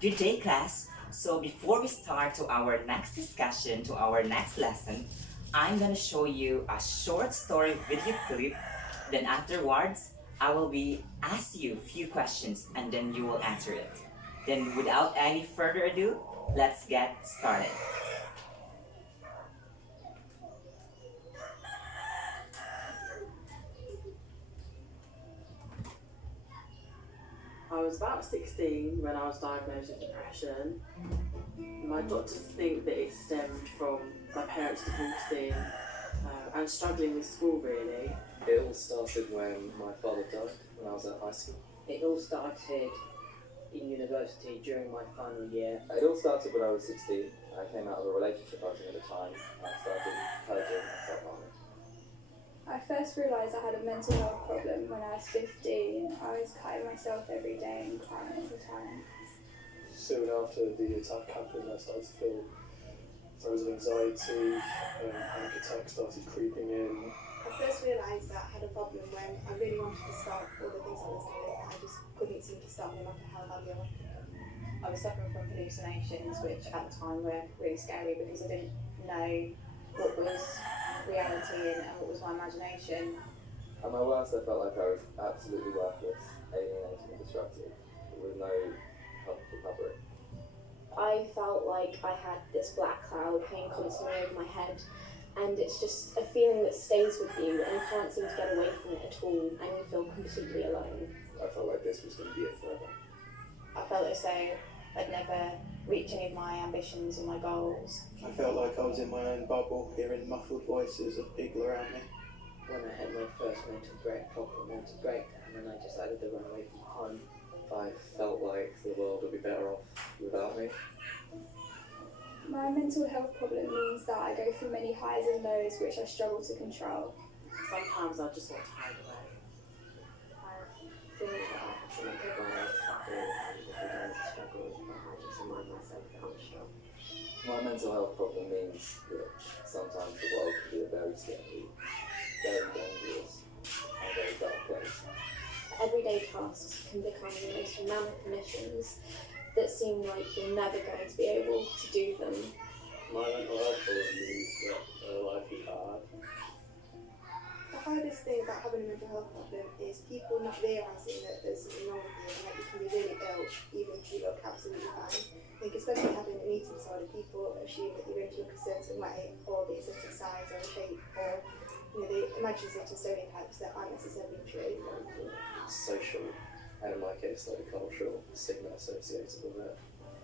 Good day, class. So before we start to our next discussion, to our next lesson, I'm gonna show you a short story video clip. Then afterwards, I will be ask you a few questions and then you will answer it. Then without any further ado, let's get started. I was about 16 when I was diagnosed with depression. My doctors think that it stemmed from my parents divorcing and struggling with school, really. It all started when my father died when I was at high school. It all started in university during my final year. It all started when I was 16. I came out of a relationship I was in at the time. I started purging self-harming. I first realised I had a mental health problem when I was 15. I was cutting myself every day and crying all the time. Soon after the attack happened, I started to feel throes of anxiety, panic attacks started creeping in. I first realised that I had a problem when I really wanted to stop all the things I was doing, and I just couldn't seem to stop no matter how hard I wanted to. I was suffering from hallucinations, which at the time were really scary because I didn't know what was reality and what was my imagination. At my worst, I felt like I was absolutely worthless, alienated and destructive, with no help recovery. I felt like I had this black cloud hanging constantly over my head, and it's just a feeling that stays with you and you can't seem to get away from it at all, and you feel completely alone. I felt like this was going to be it forever. I felt as though I'd never reach any of my ambitions or my goals. I felt like I was in my own bubble, hearing muffled voices of people around me. When I had my first mental breakdown and I decided to run away from home. I felt like the world would be better off without me. My mental health problem means that I go through many highs and lows which I struggle to control. Sometimes I just want to hide away. I feel that I have to make everyone else happy and if there is a struggle, but I just remind myself that I'm strong. My mental health problem means that sometimes the world can be a very scary, very dangerous, and very dark place. Everyday tasks can become the most mammoth missions that seem like you're never going to be able to do them. My mental health problem means that life is hard. The hardest thing about having a mental health problem is people not realising that there's something wrong with you and that you can be really ill even if you look absolutely fine. I think especially having an eating disorder, people assume that you're going to look a certain way or be a certain size or shape, or they imagine certain stereotypes that aren't necessarily true. Social, and in my case, like the cultural stigma associated with it.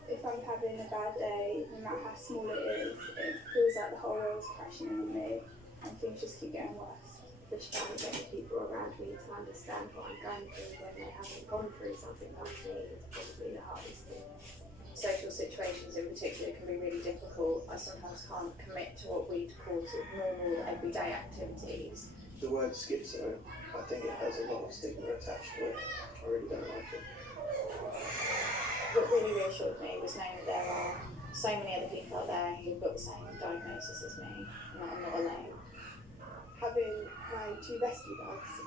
If I'm having a bad day, no matter how small it is, it feels like the whole world's crashing in on me and things just keep getting worse. Just trying to get the people around me to understand what I'm going through when they haven't gone through something like me is probably the hardest thing. Social situations in particular can be really difficult. I sometimes can't commit to what we'd call sort of normal everyday activities. The word schizo, I think it has a lot of stigma attached to it. I really don't like it. What really reassured me was knowing that there are so many other people out there who've got the same diagnosis as me, and that I'm not alone. Having my two rescue dogs to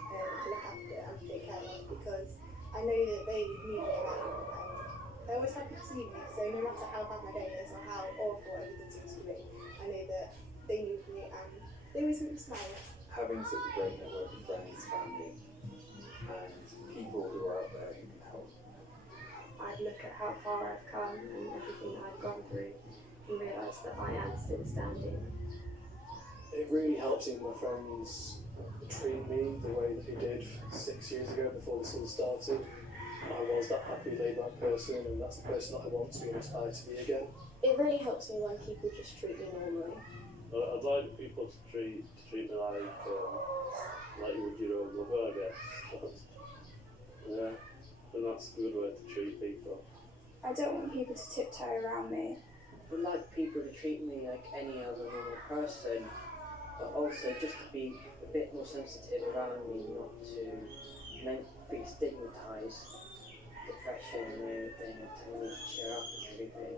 look after and take care of, because I know that they need me around and they're always happy to see me, so no matter how bad my day is or how awful everything seems to be, I know that they need me and they always make me smile. Having such a great network of friends, family, and people who are out there who can help. I'd look at how far I've come and everything I've gone through and realise that I am still standing. It really helps seeing my friends treat me the way that they did 6 years ago before this all started. I was that happy laid-back person, and that's the person that I want to be and aspire to be again. It really helps me when people just treat me normally. I'd like people to treat me like you would your own mother, I guess. Yeah, and that's a good way to treat people. I don't want people to tiptoe around me. I would like people to treat me like any other normal person, but also just to be a bit more sensitive around me, not to be stigmatised, depression and everything, and telling me to cheer up and everything.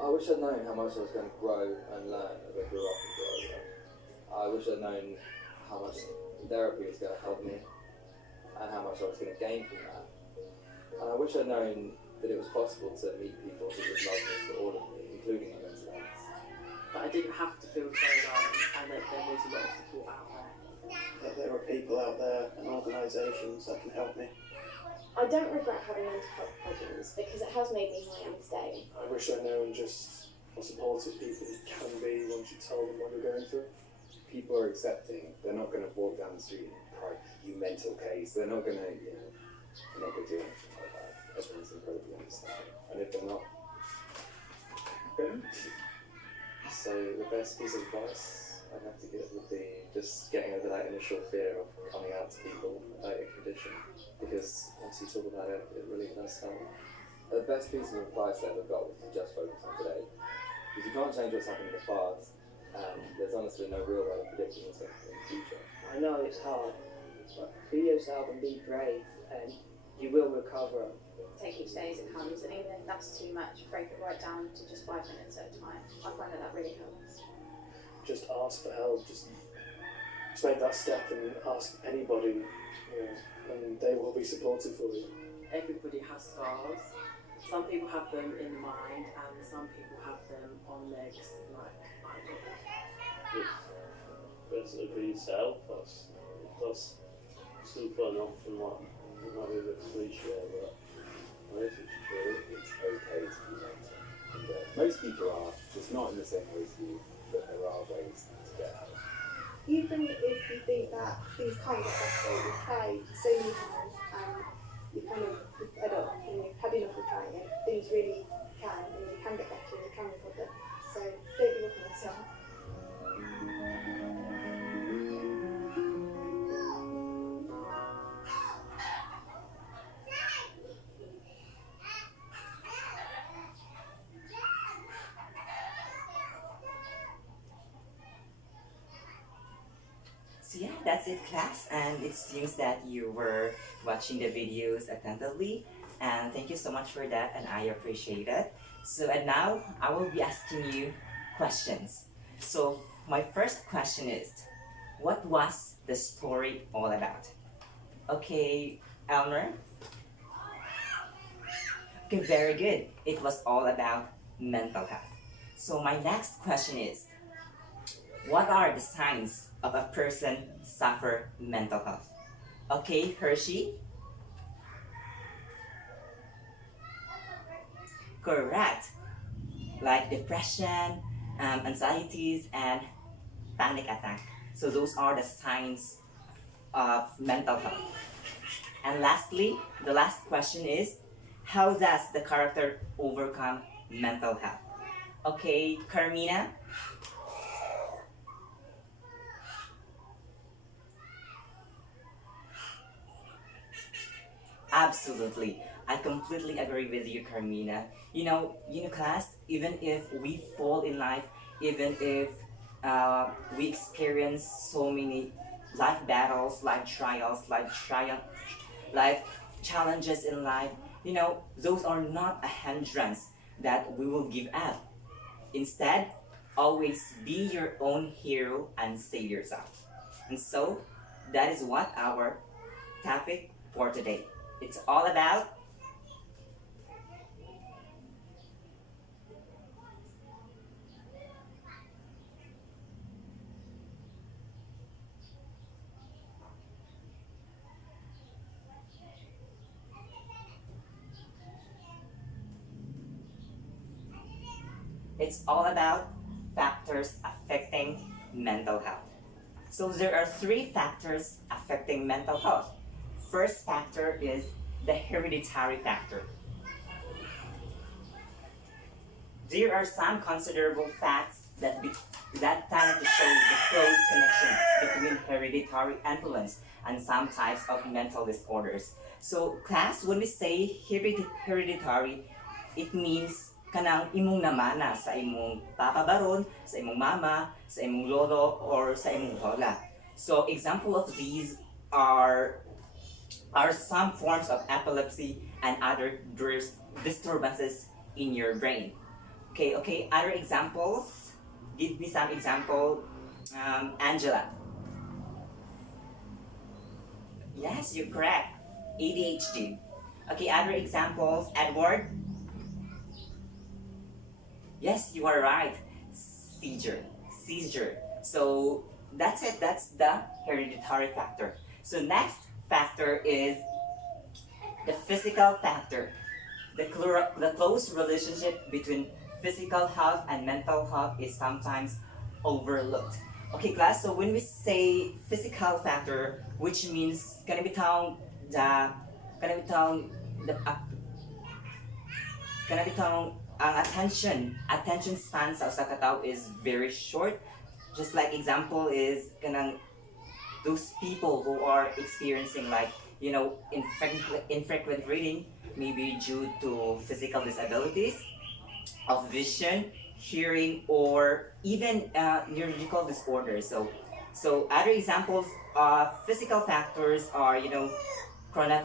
I wish I'd known how much I was going to grow and learn as I grew up and grew older. I wish I'd known how much therapy was going to help me and how much I was going to gain from that. And I wish I'd known that it was possible to meet people who would love me for all of me, including my mental illness. That I didn't have to feel so alone, and that there was a lot of support out there. That there are people out there and organisations that can help me. I don't regret having mental health problems because it has made me who I am today. I wish I'd known just how supportive people can be once you tell them what you're going through. People are accepting. They're not going to walk down the street and cry, "You mental case." They're not going to, they're not going to do anything like that. Everyone's incredibly understanding. And if they're not, so the best piece of advice I'd have to give would be just getting over that initial fear of coming out to people about your condition. Because once you talk about it, it really does help. The best piece of advice I ever got was to just focus on today. Because you can't change what's happened in the past, and there's honestly no real way of predicting what's going to happen in the future. I know it's hard, but be yourself and be brave, and you will recover. Take each day as it comes, and even if that's too much, break it right down to just 5 minutes at a time. I find that really helps. Just ask for help. Just make that step and ask anybody, and they will be supportive for you. Everybody has scars. Some people have them in the mind, and some people have them on legs, like I do. Basically be yourself. That's super enough and what might be a bit cliche, but I think it's true. It's okay to be mental. And, most people are, just not in the same way as you, but there are ways to get help. Even if you think that things can't get better, you've tried so many times and you kind of fed up and you've had enough of trying it, things really can, and you can get better and you can recover. So don't give up on yourself. So yeah, that's it, class, and it seems that you were watching the videos attentively, and thank you so much for that, and I appreciate it. So and now I will be asking you questions. So my first question is, what was the story all about? Okay, Elmer? Okay, very good. It was all about mental health. So my next question is, what are the signs of a person suffer mental health? Okay, Hershey? Correct. Like depression, anxieties, and panic attack. So those are the signs of mental health. And lastly, the last question is, how does the character overcome mental health? Okay, Carmina? Absolutely. I completely agree with you, Carmina. Class, even if we fall in life, even if we experience so many life battles, life trials, life challenges in life, those are not a hindrance that we will give up. Instead, always be your own hero and save yourself. And so, that is what our topic for today. It's all about factors affecting mental health. So there are 3 factors affecting mental health. First factor is the hereditary factor. There are some considerable facts that tend to show the close connection between hereditary influence and some types of mental disorders. So class, when we say hereditary, it means kanang imong namana sa imong papa baron, sa imong mama, sa imong lolo, or sa imong lola. So example of these are some forms of epilepsy and other disturbances in your brain. Okay, other examples? Give me some example, Angela. Yes, you're correct. ADHD. Okay, other examples, Edward? Yes, you are right. Seizure. Seizure. So that's it. That's the hereditary factor. So next factor is the physical factor. The close relationship between physical health and mental health is sometimes overlooked. Okay, class. So when we say physical factor, which means can be found the can be found ang attention span sa usa ka tawo is very short. Just like example is kanang those people who are experiencing like infrequent reading, maybe due to physical disabilities of vision, hearing, or even neurological disorders. So other examples of physical factors are chronic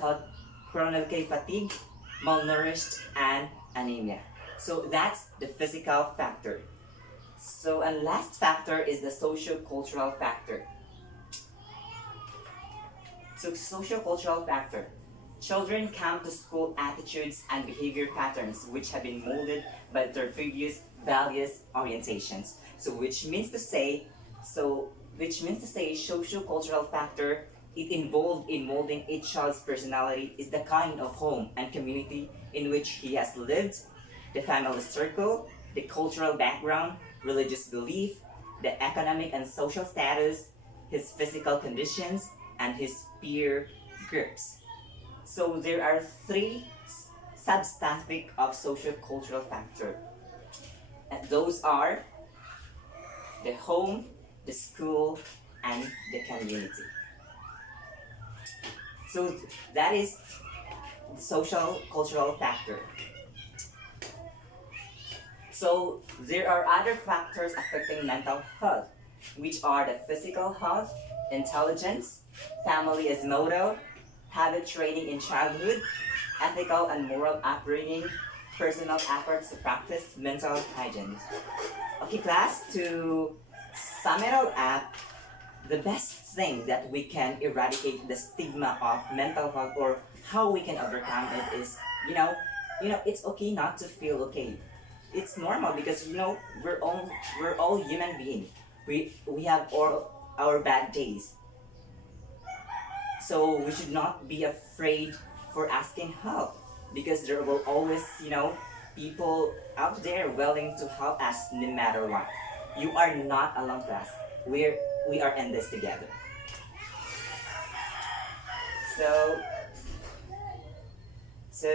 chronic fatigue, malnourished, and anemia. So that's the physical factor. So and last factor is the socio-cultural factor. So socio-cultural factor. Children come to school attitudes and behavior patterns which have been molded by their previous values orientations. Which means to say socio-cultural factor it involved in molding each child's personality is the kind of home and community in which he has lived, the family circle, the cultural background, religious belief, the economic and social status, his physical conditions, and his peer groups. So there are three subtopics of socio-cultural factor. And those are the home, the school, and the community. So that is the social cultural factor. So there are other factors affecting mental health, which are the physical health, intelligence, family as model, habit training in childhood, ethical and moral upbringing, personal efforts to practice mental hygiene. Okay, class, to sum it all up, the best thing that we can eradicate the stigma of mental health or how we can overcome it is, it's okay not to feel okay. It's normal because we're all human beings. We have all our bad days. So we should not be afraid for asking help because there will always, people out there willing to help us no matter what. You are not alone, class. We are in this together. So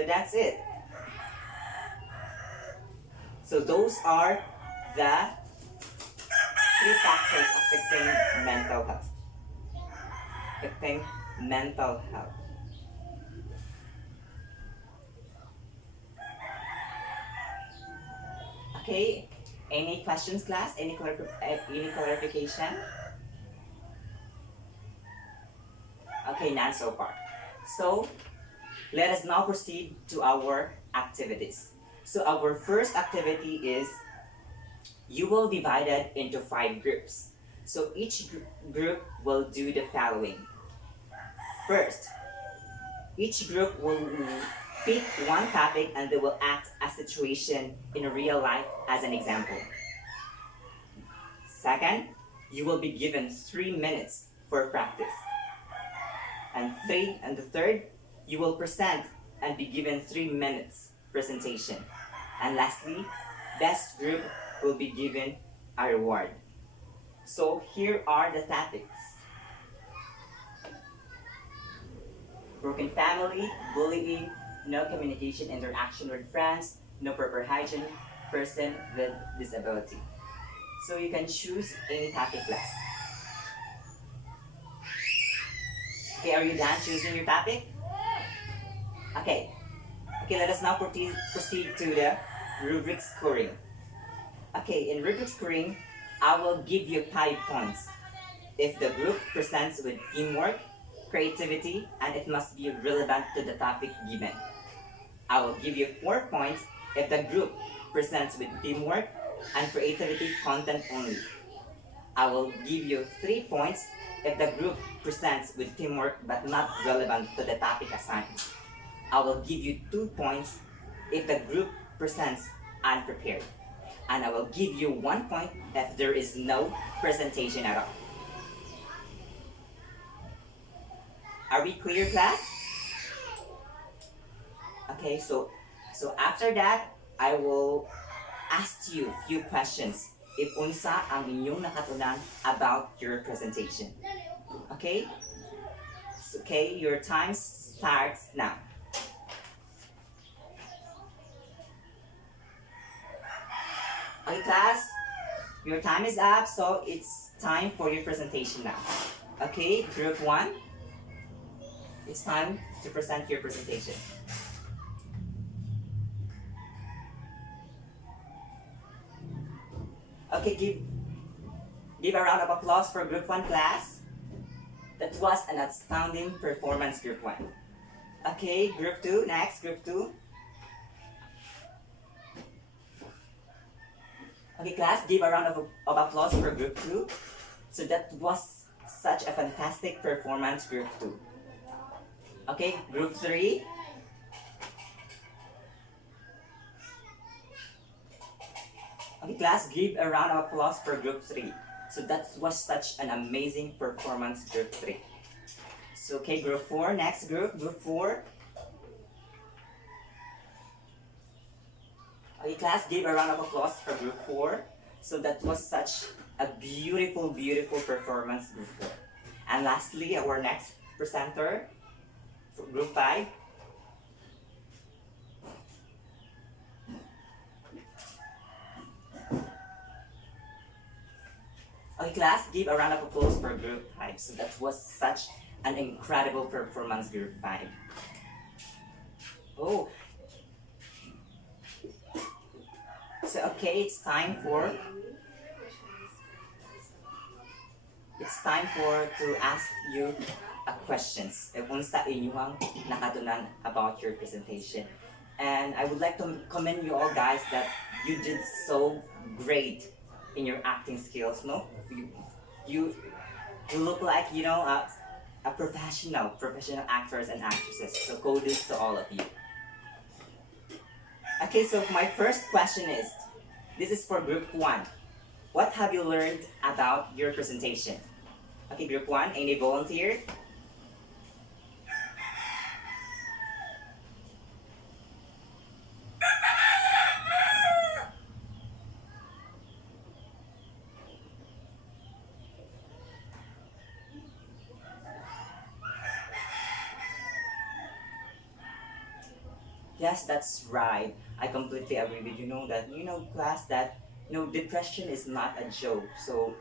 that's it. So those are the three factors affecting mental health. Affecting mental health. Okay, any questions, class? Any clarification? Okay, none so far. So let us now proceed to our activities. So our first activity is you will divide it into 5 groups. So each group will do the following. First, each group will pick one topic and they will act a situation in real life as an example. Second, you will be given 3 minutes for practice. And the third, you will present and be given 3 minutes presentation. And lastly, best group will be given a reward. So here are the topics. Broken family, bullying, no communication interaction with friends, no proper hygiene, person with disability. So you can choose any topic class. Okay, are you done choosing your topic? Okay, let us now proceed to the rubric scoring. Okay, in rubric scoring, I will give you 5 points. If the group presents with teamwork, creativity, and it must be relevant to the topic given. I will give you 4 points if the group presents with teamwork and creativity content only. I will give you 3 points if the group presents with teamwork but not relevant to the topic assigned. I will give you 2 points if the group presents unprepared. And I will give you 1 point if there is no presentation at all. Are we clear, class? Okay, so after that, I will ask you a few questions if unsa ang inyong nakatunan about your presentation. Okay? Okay, your time starts now. Okay, class, your time is up, so it's time for your presentation now. Okay, group 1, it's time to present your presentation. Okay, give a round of applause for group 1, class. That was an outstanding performance, group 1. Okay, group 2, next, group 2. Okay, class, give a round of applause for group 2. So that was such a fantastic performance, group 2. Okay, group 3. Okay, class, give a round of applause for group 3. So that was such an amazing performance, group 3. So, okay, group 4, next group 4. Okay, class, give a round of applause for group 4. So that was such a beautiful, beautiful performance, group 4. And lastly, our next presenter, group 5. Okay, class, give a round of applause for group 5. So that was such an incredible performance, group 5. Oh. So, okay, it's time to ask you a questions. Unsa inyong nakatunan about your presentation. And I would like to commend you all, guys, that you did so great in your acting skills. No, you look like, you know, a professional actors and actresses. So kudos to all of you. Okay, so my first question is, this is for group 1. What have you learned about your presentation? Okay, group 1, any volunteer? Yes, that's right. I completely agree with you. Know that, class, that depression is not a joke. So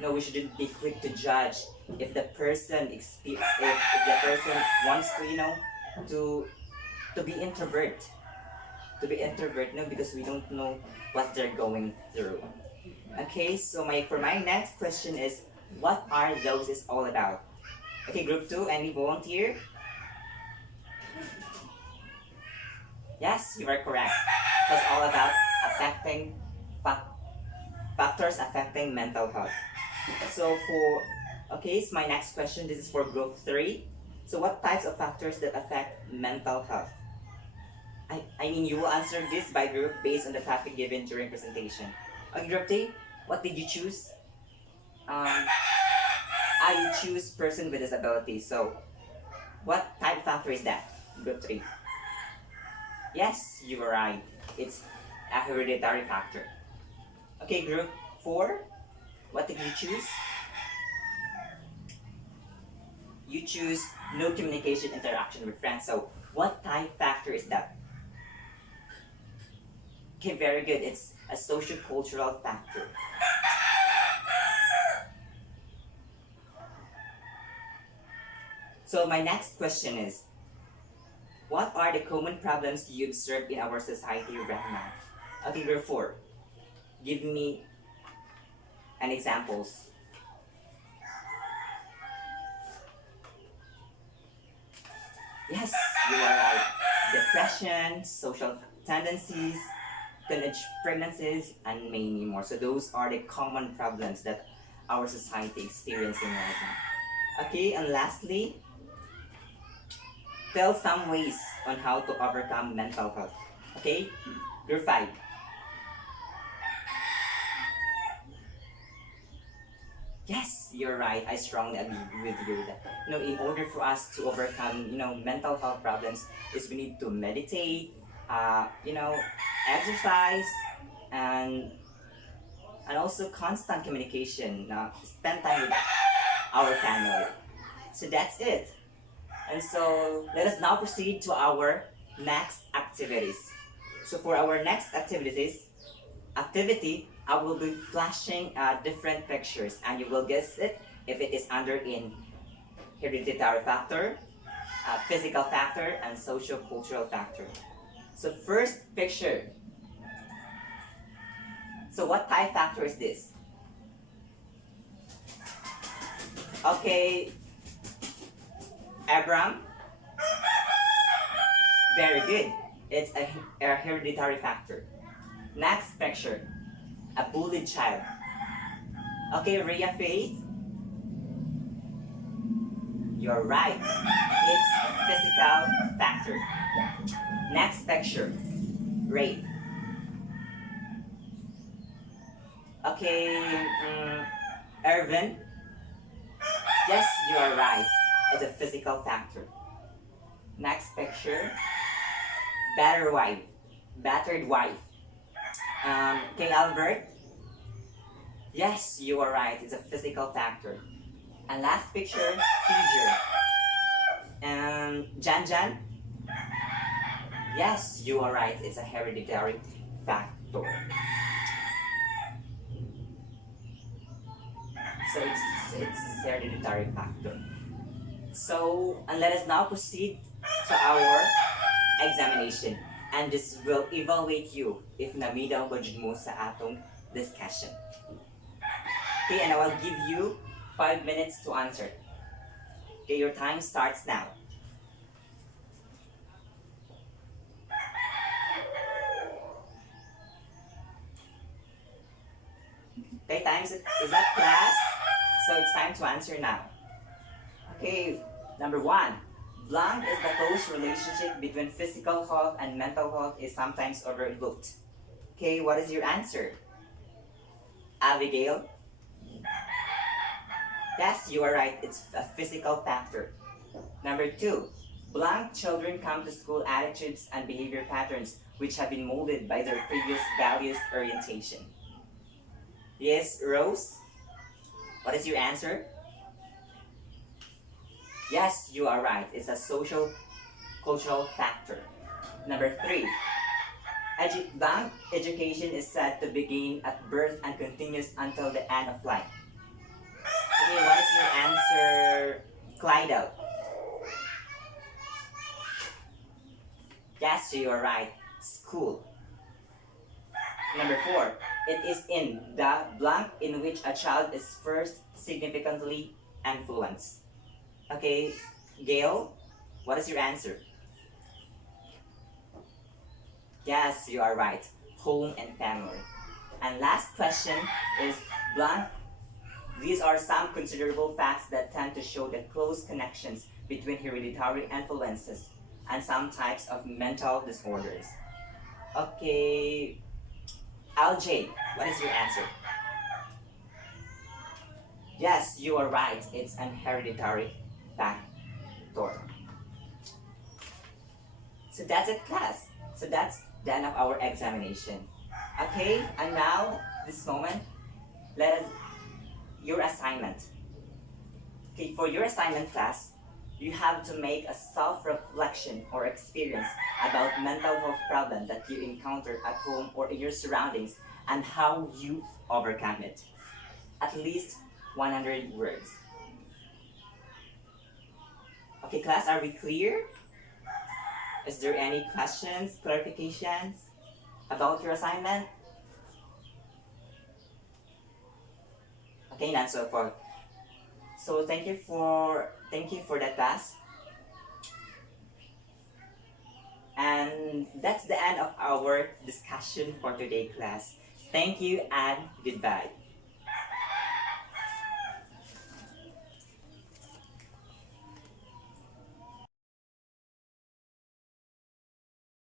we shouldn't be quick to judge if the person if the person wants to to be introvert, no, because we don't know what they're going through. Okay, so for my next question is, what are those is all about? Okay, group 2, any volunteer? Yes, you are correct. It's all about factors affecting mental health. So my next question, this is for group 3. So what types of factors that affect mental health? I mean, you will answer this by group based on the topic given during presentation. Okay, group 3, what did you choose? I choose person with disability. So what type of factor is that? Group 3. Yes, you were right. It's a hereditary factor. Okay, group 4. What did you choose? You choose no communication interaction with friends. So what type factor is that? Okay, very good. It's a socio-cultural factor. So my next question is, what are the common problems you observe in our society right now? Okay, group 4. Give me an examples. Yes, you are right. Depression, social tendencies, teenage pregnancies, and many more. So those are the common problems that our society is experiencing right now. Okay, and lastly, tell some ways on how to overcome mental health. Okay? Group 5. Yes, you're right. I strongly agree with you that in order for us to overcome mental health problems, is we need to meditate, exercise, and also constant communication. Spend time with our family. So that's it. And so let us now proceed to our next activities. So for our next activity, I will be flashing different pictures, and you will guess it if it is under in hereditary factor, physical factor, and socio-cultural factor. So first picture. So what type factor is this? Okay, Abram. Very good. It's a hereditary factor. Next picture. A bullied child. Okay, Rhea Faith. You're right. It's a physical factor. Next picture. Rape. Okay, Irvin. Yes, you are right. It's a physical factor. Next picture. Battered wife. Okay, Albert. Yes, you are right. It's a physical factor. And last picture, seizure. And Jan. Yes, you are right. It's a hereditary factor. So it's hereditary factor. So, and let us now proceed to our examination. And this will evaluate you if namidaw ba jud mo sa atong discussion. Okay, and I will give you 5 minutes to answer. Okay, your time starts now. Okay, is that class? So it's time to answer now. Okay, number 1. Blank is the close relationship between physical health and mental health is sometimes overlooked. Okay, what is your answer? Abigail? Yes, you are right. It's a physical factor. Number 2. Blank children come to school attitudes and behavior patterns which have been molded by their previous values orientation. Yes, Rose? What is your answer? Yes, you are right. It's a social cultural factor. Number 3. Blank education is said to begin at birth and continues until the end of life. Okay, what is your answer, Clydo? Yes, you are right. School. Number 4. It is in the blank in which a child is first significantly influenced. Okay, Gail, what is your answer? Yes, you are right. Home and family. And last question is blank. These are some considerable facts that tend to show the close connections between hereditary influences and some types of mental disorders. Okay, LJ, what is your answer? Yes, you are right. It's an hereditary factor. So that's it, class. So that's the end of our examination. Okay, and now, this moment, your assignment. Okay, for your assignment, class, you have to make a self-reflection or experience about mental health problem that you encounter at home or in your surroundings and how you overcome it. At least 100 words. Okay, class, are we clear? Is there any questions, clarifications about your assignment? Okay, not so far. So thank you for that class. And that's the end of our discussion for today, class. Thank you and goodbye.